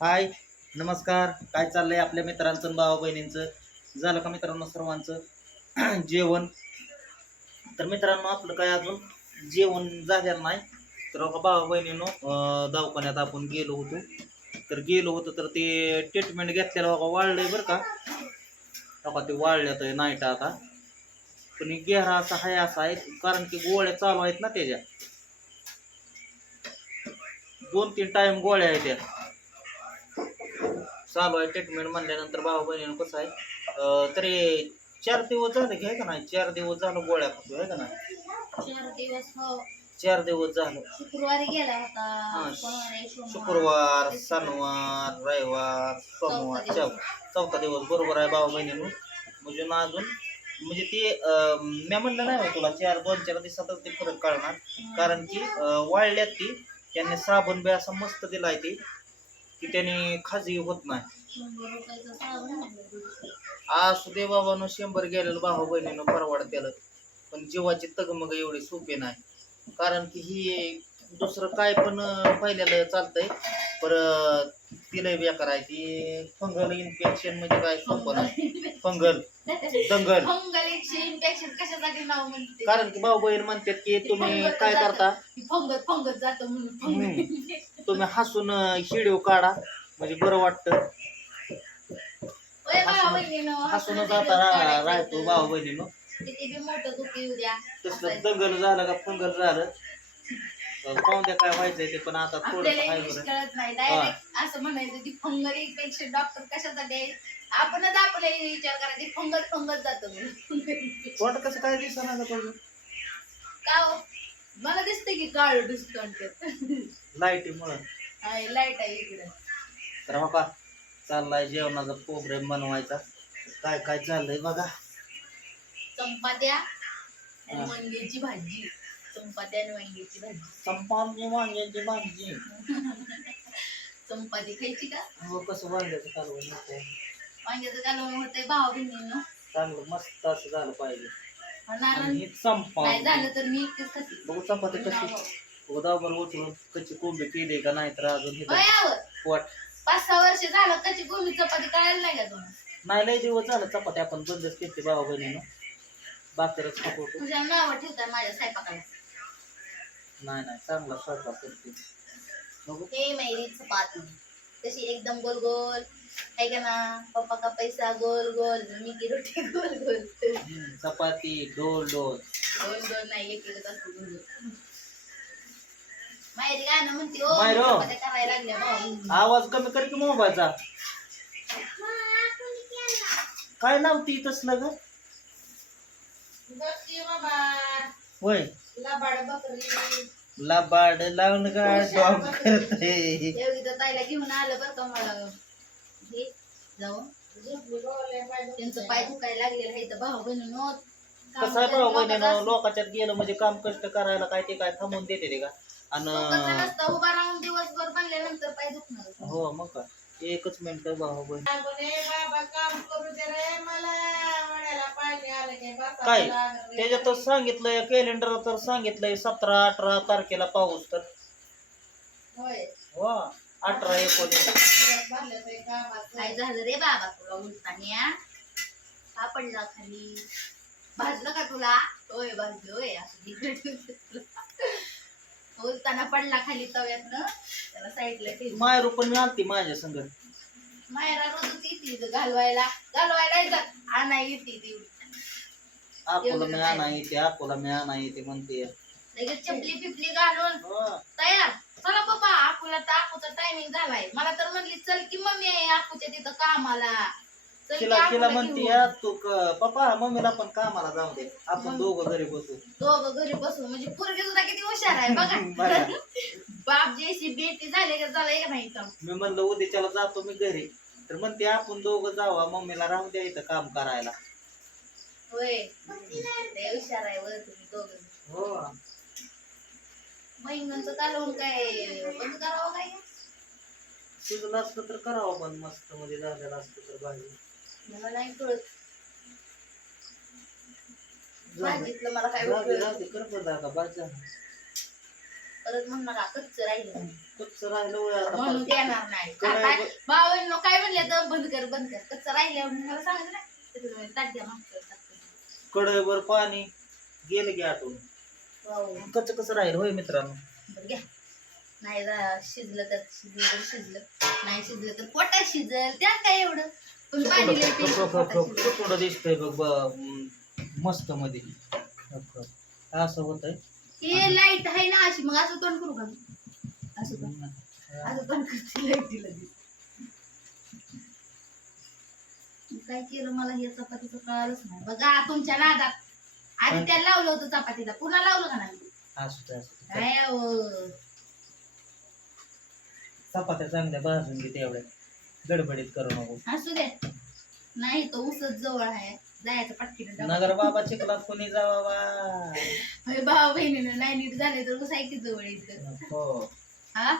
हाय नमस्कार. काय चाललंय आपल्या मित्रांचं भावा बहिणींचं? झालं का मित्रांनो सर्वांचं? जेवण. तर मित्रांनो आपलं काय अजून? जेवण झालेलं नाही. तर भावा बहिणीनो दवाखान्यात आपण गेलो होतो. तर गेलो होतो तर ते ट्रीटमेंट घेतलेलं बघा वाळलंय बरं का. बघा ते वाढल्यात नाईट आता. पण गेहरा असा आहे असा आहे कारण की गोळ्या चालू आहेत ना त्याच्या. दोन तीन टाइम गोळ्या आहेत त्या. चालू आहे ट्रीटमेंट म्हणल्यानंतर भाऊ बहिणीनं कसं आहे तरी चार दिवस झाले घ्याय का नाही? चार दिवस झालं गोळ्या खातो आहे का नाही? चार दिवस हो. चार दिवस झालं. शुक्रवारी गेला होता. हा, शुक्रवार शनिवार रविवार सोमवार चौथा चौ दिवस. चौथा दिवस बरोबर आहे भाऊ बहिणीनं. म्हणजे ना अजून म्हणजे ते मी म्हणलं नाही होय तुला चार दोन चार दिवसातच ते फरक कळणार. कारण की वाळल्यात ती. त्यांनी साबण बी असा मस्त दिलाय ते. की त्याने खाजगी होत नाही. असू दे बाबानं शंभर गेलेलं भाऊ बहिणीनं परवाड केलं. पण जीवाची तगमग एवढी सोपी नाही. कारण की ही दुसरं काय पण अं, पहिल्याला चालतंय. पर तिला बेकार आहे. ती फंगल इन्फेक्शन म्हणजे काय सोपं नाही. फंगल दंगल. कारण की भाऊ बहीण म्हणतात की तुम्ही काय करता? फंगत फंगत जात म्हणून तुम्ही हसून हिडिओ काढा. म्हणजे बरं वाटतं. हसून जाता रा- राहतो. भाऊ बहिणीनं. किती बी मोठं दुखी येऊ द्या. तसलं दंगल झालं का फंगल झालं. पाहून द्या काय व्हायचंय ते पण आता थोडं आपल्याला आहे इंग्लिश बरं. कळत नाही. डायरेक्ट असं म्हणायचं की फंगल इन्फेक्शन डॉक्टर कशासाठी आहे? आपणच आपल्याला विचार करायचे फंगत फंगत जातं म्हणून. पोट कसं काय दिसणार का तुझं? का हो? मला दिसते की काळ डिस्काउंट लाईटीमुळं लाइट आहे इकडे. तर हो का चाललाय जेवणाचा प्रोग्राम बनवायचा. काय काय चाललंय बघा. चंपात्या आणि वांग्याची भाजी. चंपात्या आणि वांग्याची भाजी. संपाची वांग्याची भाजी. चंपाती खायची का? हो कसं वांग्याचं कालवण होतंय. वांग्याचं कालवण होतंय भाव बहिणीनं चांगलं मस्त असं झालं पाहिजे. आणि ही संपा झालं तर मी एकटीच खाते. बघू चपाती कशी. उदावर उठून कच्ची कोंबी केली का नाही तर अजून हे वयावर पोट. पाच सहा वर्ष झालं कशी गोबी चपाती कळायला नाही का तुम्हाला नाही लय दिवस झालं चपाती आपण बंदच केली भावा बहिणीनं. बाकरच खात तुझ्या नाव ठेवताय माझ्या स्वयंपाकाला. नाही नाही चांगला स्वयंपाक करते. बघू. हे मेरी चपाती तशी एकदम गोल गोल. आहे का ना? पप्पा का पैसा? गोल गोल. मी की रोटी? गोल गोल. चपाती डोल डोल दोन दोन नाही एक एकच असतो गोल गोल. माहेरी गाणं म्हणते ओ माहेर हो. चपात्या करायला लागल्या भाऊ आवाज कमी कर की मोबाईलचा. काय लावती तसलं ग बघते बाबा. होय. लबाड बकरी. लबाड लावून का डॉग करते. ताईला घेऊन आलं बरं का मला. हे जाऊन. त्यांचं पाय दुखायला लागलेलं आहे तर भाऊ बहिणी कसं भाऊ लोकांच्यात गेलं म्हणजे काम कष्ट करायला काय ते काय थांबून देते ते का? आणि उभा राहून दिवसभर बनल्यानंतर पाय दुखणार हो मग काय? एकच मिनिट भाऊ बहीण. काय? लागलं. त्याच्यातच सांगितलंय कॅलेंडर तर सांगितलंय सतरा अठरा तारखेला पाऊस तर. वा अठरा एकोणीस. काय झालं रे बाबा तुला सापडला खाली. भाजलं का तुला? होय भाजलं होय असं उलताना पडला खाली तव्यातनं. त्याला साईडला ठेव मायरू पण आणते माझ्या संग. मायरा रोजच येते इथं घालवायला. घालवायला येतात. आणा येते ती. अकोला मी आणा येते अकोला मी आणा येते म्हणते. लगेच चपली पिपली घालून हो. तयार. चला बाबा आकुला तर आकुचा टायमिंग झालाय. मला तर म्हणली चल की मम्मी आहे आकुच्या तिथं कामाला. तिला तिला म्हणते. "या, तू क- पप्पा मम्मीला पण कामाला जाऊ दे. आपण दोघं घरी बसू. दोघं घरी बसून म्हणजे पोरगी सुद्धा किती हुशार आहे बघा. बघा. बाप जैसी बेटी झाले का झालं एक नाही का मी म्हणलं उद्याच्याला जातो मी घरी. तर म्हणते आपण दोघं जावा मम्मीला राहून द्या इथं काम करायला. होय. लय हुशार आहे वर तुम्ही दोघं. हो. महिन्यांचं कालवून काय बंद करावं काय? शिजलं असतं तर करावं पण मस्त मध्ये झालेलं असतं तर भाजी मला नाही कळत. भाजीतलं मला काय. परत म्हणू नका कच्च राहिलं. कच्चं राहिलं म्हणून. देणार नाही भावांनो काय म्हणले तर बंद कर बंद कर कच्च राहिलं म्हणून मला सांगितलं ना ताट द्या मागचं. कढईवर पाणी गेलं की आटून वाव. कच्चं कसं राहील होय मित्रांनो घ्या नाही शिजलं तर शिजलं तर शिजलं नाही शिजलं तर पोटात शिजल त्यात काय एवढं दिसतंय बघ मस्त मध्ये. असं होतंय हे लाइट आहे ना अशी मग असं तोंड करू का? असं तोंड. असं तोंड करते लाईटीला काय केलं मला? हे चपातीचं कळालंच नाही. बघा तुमच्या नादात. आधी त्याला लावलं होतं चपातीला. पुन्हा लावलं का नाही. काय. चपात्या चांगल्या भाजून घे तेवढ्या. गडबडीत करू नको. असू दे. नाही तो उसच जवळ आहे. जायचं नगर बाबा चिखलात कोणी जावा अरे भाऊ बहिणीनं नाही नीट झाले तर उस ऐकी जवळ येतं हो? हा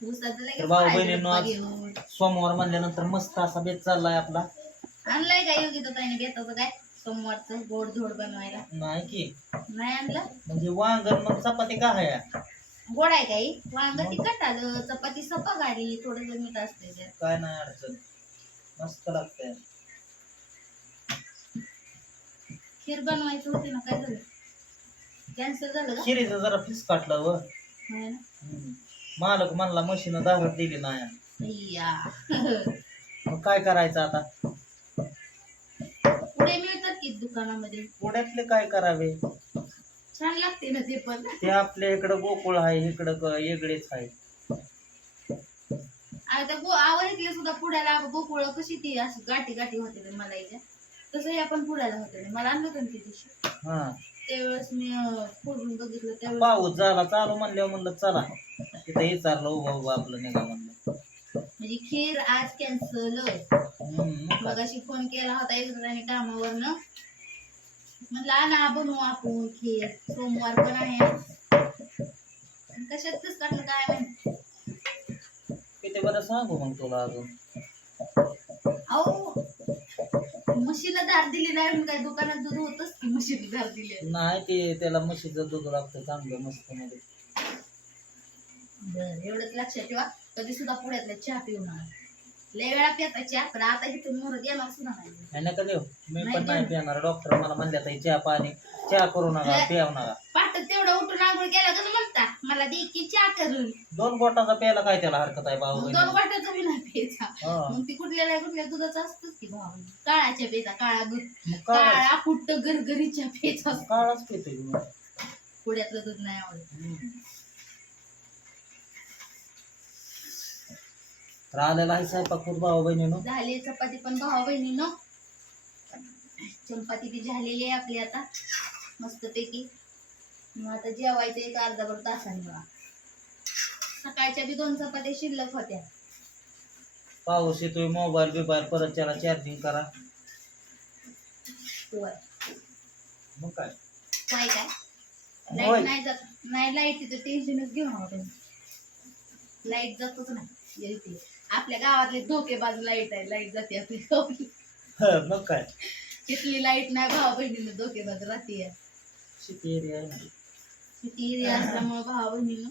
तर भाऊ खायचं बहिणींनो डब्बा आज- घेऊन. सोमवार म्हणल्यानंतर मस्त असा बेत चाललाय आपला. आणलंय का योगी ताईने बेताचं काय? सोमवारचं गोड धोड बनवायला. नाही की. नाही आणलं? म्हणजे वांगण मग चपाती का आहे गोड आहे काही? वांग तिखट आलं चपाती सपा गाडी थोडस मीठ असते त्यात. काय नाही अडचण. मस्त लागतंय. खीर बनवायचं होती ना काय झालं? कॅन्सल झालं का? खिरीचं जरा फिस काटलं व. होय ना? हम्म. मालक म्हणला मशीन दारात दिली नाही. अय्या. मग काय करायचं आता? पुढे मिळतात की दुकानामध्ये? पुण्यातले काय करावे? छान लागते ना ते पण. ते आपल्या इकडं गोकुळ आहे इकडं क- वेगळेच आहे. आता गो आवडीतले सुद्धा पुढ्याला गोकुळ कशी ती असं गाठी गाठी होते ते मला याच्या तसं हे आपण पुढ्याला होते मला आणलं होतं ना त्या दिवशी. हा. त्यावेळेस मी अं, फोडून बघितलं त्यावेळेस. पाऊस झाला चालू म्हणल्यावर म्हणलं चला. तिथं विचारलं उभा उभा आपलं निघा म्हणलं. म्हणजे खीर आज कॅन्सल हम्म, मग. अशी फोन केला होता एक जणांनी कामावरनं. म्हणलं आणा बनवू आपण खीर सोमवार पण आहे. आणि कशात कस काढलं काय माहिती. किती बरं सांगू मग तुला अजून. अहो म्हशीला धार दिली नाही म्हणून काय दुकानात दूध होतच की म्हशीला धार दिली नाही ते त्याला म्हशीचं दूध लागतं चांगलं मस्त मध्ये. बर एवढंच लक्षात ठेवा. कधी सुद्धा पुढ्यातला चहा पिऊ नका. लय वेळा पिता चहा पण आता इथून मोर देणार सुद्धा नाही. नाही नका देऊ मी नाही पण नाही. पिणार. डॉक्टर मला म्हणल्या ताई चहा पाणी चहा करू नका प्याव नका. पाठ तेवढं उठून आंघोळ केला कसं म्हणता? मला दे की चहा करून. दोन बोटाचा प्यायला काय त्याला हरकत आहे भाऊ? दोन वाट्याचा बी नाही प्यायचा. हा. मग ती कुठल्या कुठल्या दुधाचा असतोच की भाव काळाच्या पेचा काळा दूध. मग काळा काळा कुट्ट गरगरीच्या पेचा असतो. काळाच पितोय मी. पुढ्यातलं दूध नाही आवडत. हम्म. तर आलेला आहे स्वयंपाक खूप भाऊ बहिणीनो झाली चपाती पण भावा बहिणीनं चपाती बी झालेली आहे आपली आता मस्तपैकी. मग आता जेवायचं एक अर्धा भर तासाने बघा. सकाळच्या बी दोन चपात्या शिल्लक होत्या. पाऊस येतोय मोबाईल बिबाईल परत त्याला चार्जिंग करा. होय. मग काय? काय काय? होय. लाइट नाही जात नाही लाईटीचं टेन्शनच घेऊ नका तुम्ही. लाइट जातच नाही येते. आपल्या गावातले धोकेबाज लाइट आहे लाइट जाते गावातली. हं, मग काय? तिथली लाइट नाही भावा बहिणीनं धोकेबाज राहते शेती एरिया आहे ना. किती एरिया असल्यामुळे भावा बहिणीनं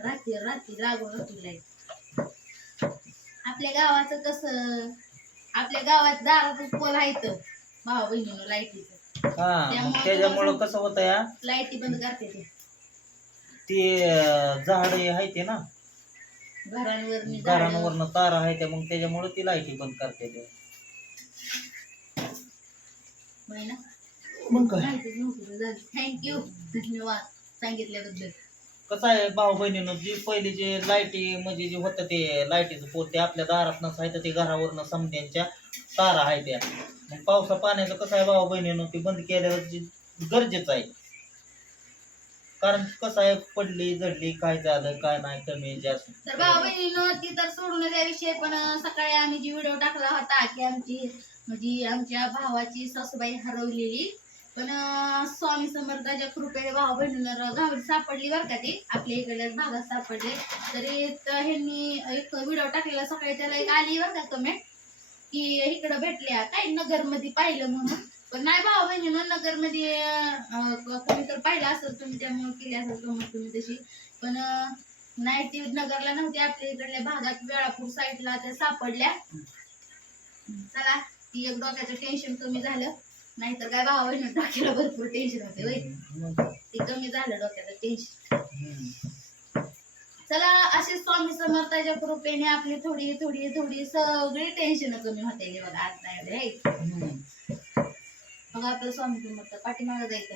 रात्री रात्री लागून राहते लाइट. आपल्या गावाचं कसं आपल्या गावात दारातच पोल आहेत. भावा बहिणीनं लाईटीचं. हा मग त्याच्यामुळं कसं होतं या? लाईटी बंद करते ते. ते झाड आहे ते ना. घरांवर मी घरांवरनं तार आहे त्या मग त्याच्यामुळे ती लाईटी बंद करते ते. मग काय? माहितीच नव्हतं झालं. थँक्यू धन्यवाद सांगितल्याबद्दल. कसं आहे भाऊ बहिणीनं जी पहिले जे लाईटी म्हणजे जे होतं ते लाईटीचं पोत ते आपल्या दारात नसायचं ते घरावरनं समध्यांच्या तारा आहे त्या. मग पावसा पाण्याचं कसं आहे भाऊ बहिणीनं ते बंद केल्यावर जे गरजेचं आहे. कारण कसं आहे पडली जडली काय झालं काय नाही कमी जास्त. तर भाऊ ती तर सोडून द्या पण सकाळी आम्ही जी व्हिडिओ टाकला होता की आमची म्हणजे आमच्या भावाची सासूबाई हरवलेली पण स्वामी समर्थाच्या कृपेने भाऊ बहिणीनं गावी सापडली बरं का ती. आपल्या इकडे भागात सापडले. तरी ह्यांनी एक व्हिडिओ टाकलेला सकाळी त्याला एक आली बरं का कमेंट की इकडं भेटल्या काय नगरमध्ये पाहिलं म्हणून. पण नाही भाऊ म्हणजे बहिणी नगरमध्ये कोणी तर पाहिलं असेल तुम्ही त्यामुळे केली असेल गमत तुम्ही तशी. पण नाही ती नगरला नव्हती आपल्या इकडल्या भागात वेळापूर साईडला त्या सापडल्या. चला ती एक डोक्याचं टेन्शन कमी झालं. नाहीतर काय भाऊ बहिणी डोक्याला भरपूर टेन्शन होते वय ते कमी झालं डोक्याचं टेन्शन चला असे स्वामी समर्थाच्या कृपेने आपली थोडी थोडी थोडी सगळी टेन्शन कमी होते बघा आज नाही मग आपलं स्वामी समर्थ पाठीमागं जायचं.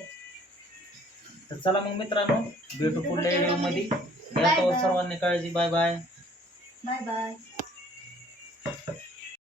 तर चला मग मित्रांनो भेटू पुढल्या व्हिडिओमध्ये. Bye bye. सर्वांनी काळजी बाय बाय बाय बाय